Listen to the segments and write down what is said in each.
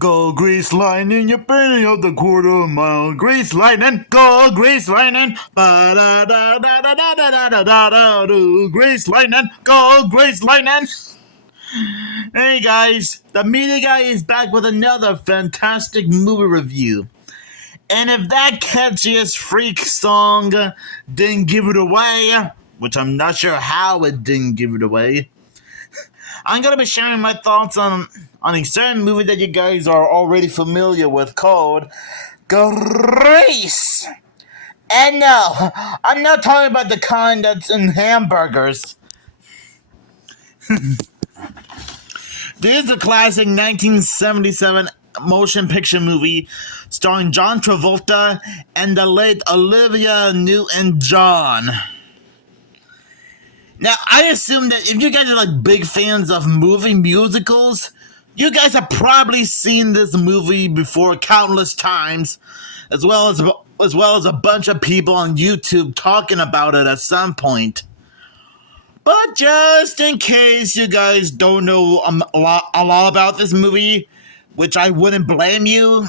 Go Grease Lightning, you're burning up the quarter mile. Grease Lightning, go Grease Lightning. Ba da da da da da da da da da da. Grease Lightning, go Grease Lightning. Hey guys, the Media Guy is back with another fantastic movie review. And if that catchiest freak song didn't give it away, which I'm not sure how it didn't give it away, I'm going to be sharing my thoughts on a certain movie that you guys are already familiar with called Grease. And no, I'm not talking about the kind that's in hamburgers. This is a classic 1977 motion picture movie starring John Travolta and the late Olivia Newton-John. Now, I assume that if you guys are like big fans of movie musicals, you guys have probably seen this movie before countless times, as well as a bunch of people on YouTube talking about it at some point. But just in case you guys don't know a lot about this movie, which I wouldn't blame you,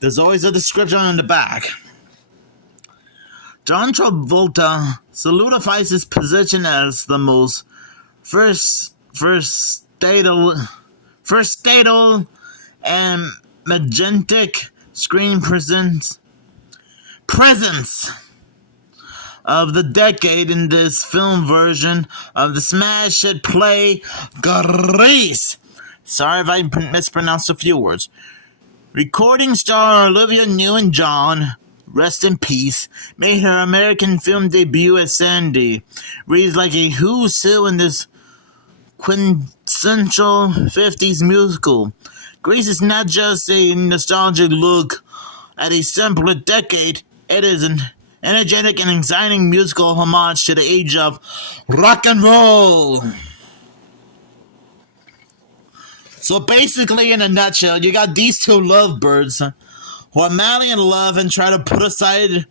there's always a description on the back. John Travolta solidifies his position as the most versatile and majestic screen presence of the decade in this film version of the smash hit play Grease. Sorry if I mispronounced a few words. Recording star Olivia Newton-John, rest in peace, made her American film debut as Sandy. Reads like a who's who in this quintessential 50s musical. Grease is not just a nostalgic look at a simpler decade, it is an energetic and exciting musical homage to the age of rock and roll. So basically, in a nutshell, you got these two lovebirds who are madly in love and try to put aside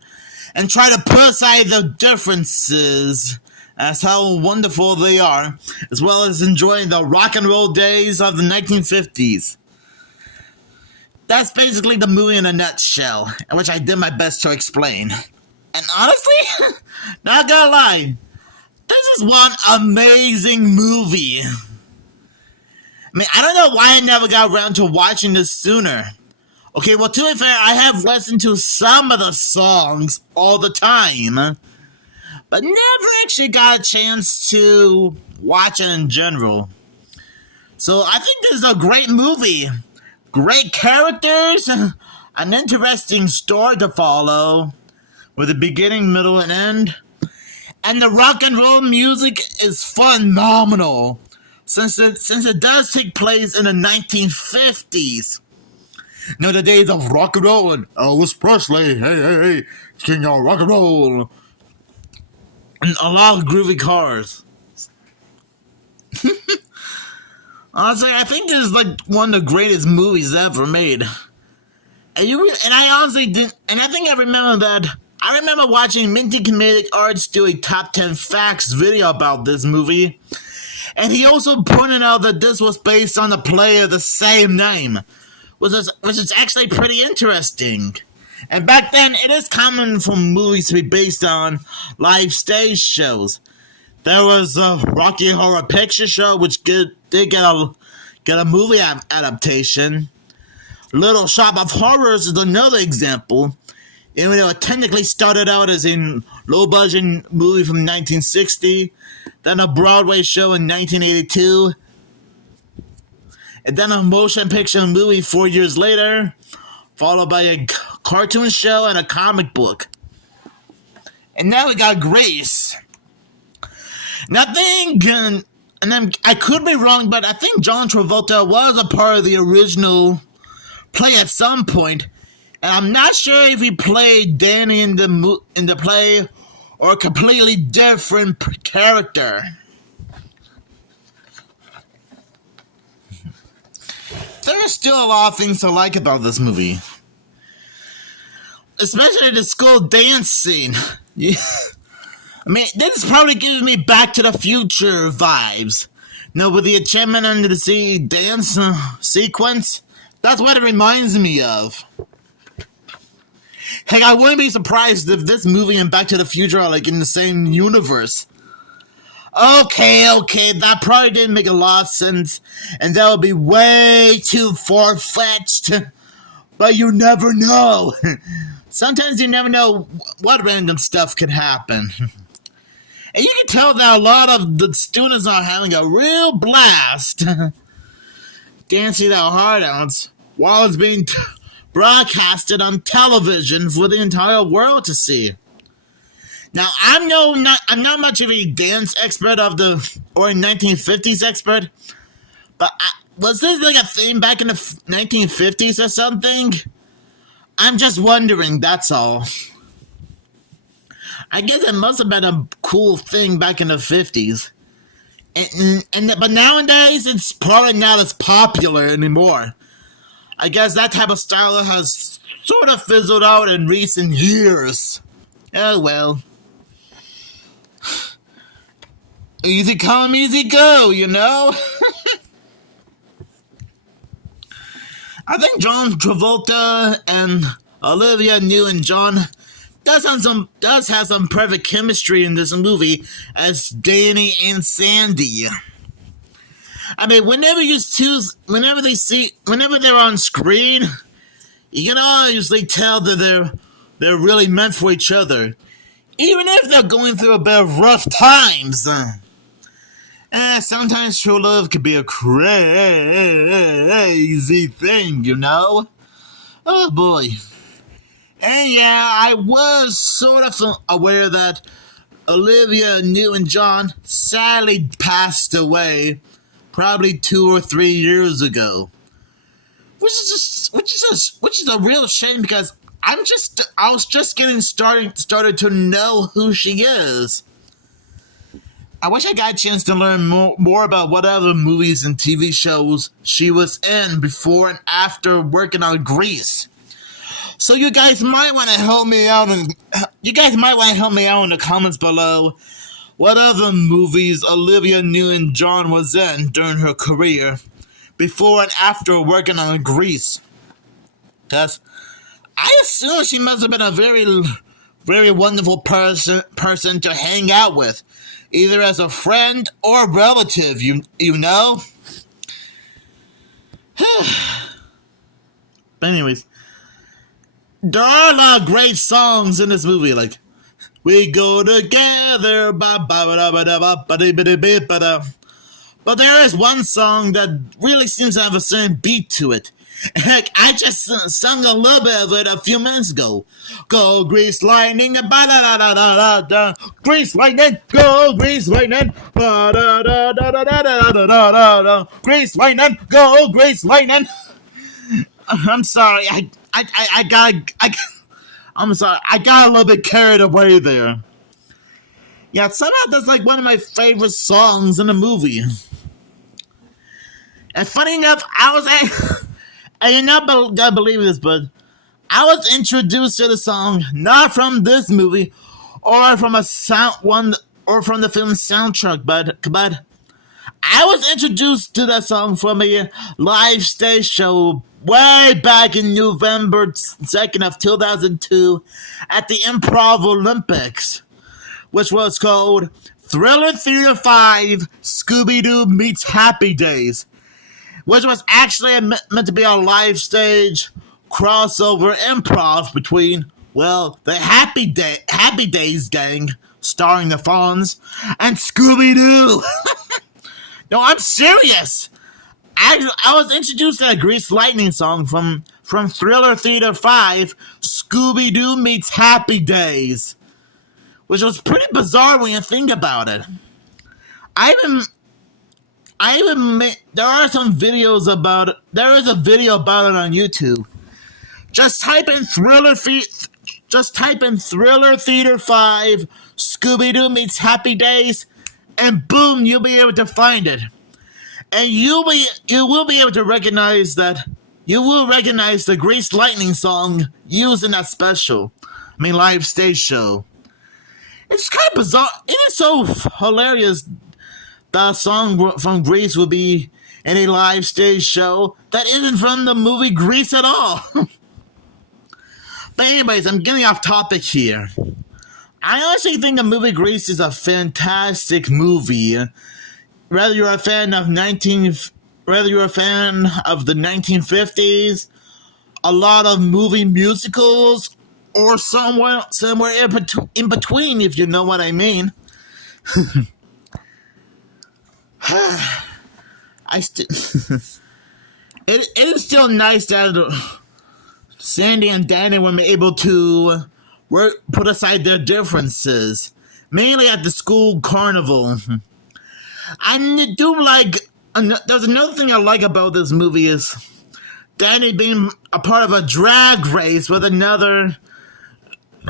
the differences as how wonderful they are, as well as enjoying the rock and roll days of the 1950s. That's basically the movie in a nutshell, which I did my best to explain. And honestly, not gonna lie, this is one amazing movie. I mean, I don't know why I never got around to watching this sooner. Okay, well, to be fair, I have listened to some of the songs all the time, but never actually got a chance to watch it in general. So I think this is a great movie. Great characters, an interesting story to follow, with a beginning, middle, and end. And the rock and roll music is phenomenal, since it does take place in the 1950s. You know, the days of rock and roll and Elvis Presley, hey, king of rock and roll. And a lot of groovy cars. Honestly, I think this is like one of the greatest movies ever made. And I honestly didn't, and I think I remember that. I remember watching Minty Comedic Arts do a top 10 facts video about this movie, and he also pointed out that this was based on a play of the same name, which is actually pretty interesting. And back then, it is common for movies to be based on live stage shows. There was a Rocky Horror Picture Show, which did get a movie adaptation. Little Shop of Horrors is another example. Even though it technically started out as a low-budget movie from 1960, then a Broadway show in 1982, and then a motion picture movie 4 years later, followed by a cartoon show and a comic book. And now we got Grease. And then I could be wrong, but I think John Travolta was a part of the original play at some point. And I'm not sure if he played Danny in the play or a completely different character. There are still a lot of things to like about this movie. Especially the school dance scene. I mean, this is probably giving me Back to the Future vibes. You know, with the Achievement Under the Sea dance sequence. That's what it reminds me of. Heck, I wouldn't be surprised if this movie and Back to the Future are like in the same universe. Okay, that probably didn't make a lot of sense, and that would be way too far-fetched. But you never know. Sometimes you never know what random stuff could happen. And you can tell that a lot of the students are having a real blast dancing their heart out while it's being broadcasted on television for the entire world to see. Now, I'm not much of a dance expert or 1950s expert, but was this like a thing back in the 1950s or something? I'm just wondering, that's all. I guess it must have been a cool thing back in the 50s. But nowadays, it's probably not as popular anymore. I guess that type of style has sort of fizzled out in recent years. Oh well. Easy come, easy go, you know? I think John Travolta and Olivia Newton-John does have some perfect chemistry in this movie as Danny and Sandy. I mean, whenever they're on screen, you can obviously tell that they're really meant for each other, even if they're going through a bit of rough times. Sometimes true love can be a crazy thing, you know? Oh boy. And yeah, I was sort of aware that Olivia Newton-John sadly passed away probably 2 or 3 years ago. Which is a real shame because I was just getting started to know who she is. I wish I got a chance to learn more about what other movies and TV shows she was in before and after working on Grease. So you guys might want to help me out in the comments below what other movies Olivia Newton-John was in during her career before and after working on Grease. Because I assume she must have been a very, very wonderful person to hang out with, either as a friend or relative, you know? But anyways, there are a lot of great songs in this movie, like "We Go Together," but there is one song that really seems to have a certain beat to it. Heck, I just sung a little bit of it a few minutes ago. Go Grease Lightning, ba-da-da-da-da-da-da. Grease Lightning, go Grease Lightning, ba-da-da-da-da-da-da-da-da. Grease Lightning, go Grease Lightning. I'm sorry, I'm sorry, I got a little bit carried away there. Yeah, somehow that's like one of my favorite songs in the movie. And funny enough, and you're not gonna believe this, but I was introduced to the song not from this movie or from the film's soundtrack, but I was introduced to that song from a live stage show way back in November 2nd of 2002 at the Improv Olympics, which was called Thriller Theater 5 Scooby-Doo Meets Happy Days, which was actually meant to be a live stage crossover improv between, well, the Happy Days gang, starring the Fonz, and Scooby-Doo. No, I'm serious. I was introduced to a Grease Lightning song from Thriller Theater 5, Scooby-Doo Meets Happy Days, which was pretty bizarre when you think about it. There are some videos about it. There is a video about it on YouTube. Just type in Thriller Theater 5, Scooby-Doo Meets Happy Days, and boom, you'll be able to find it. And you will be able to recognize the Grease Lightning song used in that live stage show. It's kind of bizarre. It is so hilarious that a song from Grease would be in a live stage show that isn't from the movie Grease at all. But anyways, I'm getting off topic here. I honestly think the movie Grease is a fantastic movie. Whether you're a fan of the 1950s, a lot of movie musicals, or somewhere in between, if you know what I mean. It is still nice that Sandy and Danny were able to put aside their differences, mainly at the school carnival. I do like. There's another thing I like about this movie is Danny being a part of a drag race with another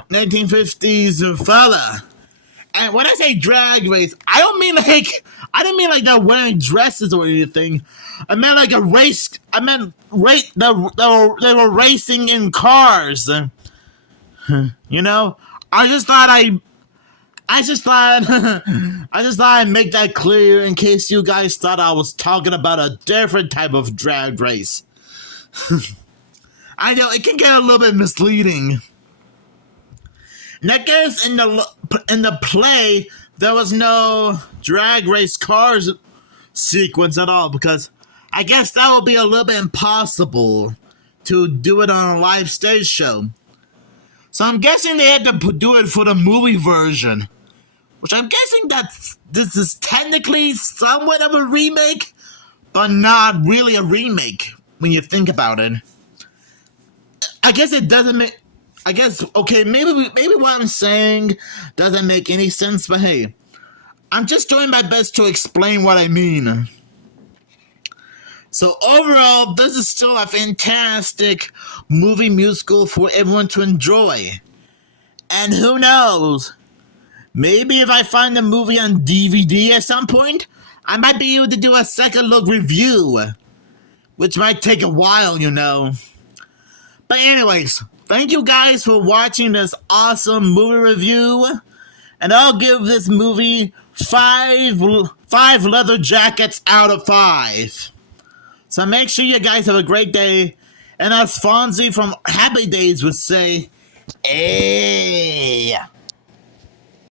1950s fella. And when I say drag race, I don't mean like they're wearing dresses or anything. I meant like a race. I meant they were racing in cars. You know, I just thought I'd make that clear in case you guys thought I was talking about a different type of drag race. I know it can get a little bit misleading. And I guess in the play there was no drag race cars sequence at all, because I guess that would be a little bit impossible to do it on a live stage show. So I'm guessing they had to do it for the movie version, which I'm guessing that this is technically somewhat of a remake, but not really a remake when you think about it. I guess it doesn't make. I guess, okay, maybe what I'm saying doesn't make any sense, but hey, I'm just doing my best to explain what I mean. So overall, this is still a fantastic movie musical for everyone to enjoy. And who knows, maybe if I find the movie on DVD at some point, I might be able to do a second look review, which might take a while, you know. But anyways, thank you guys for watching this awesome movie review, and I'll give this movie 5 leather jackets out of 5. So make sure you guys have a great day, and as Fonzie from Happy Days would say, hey!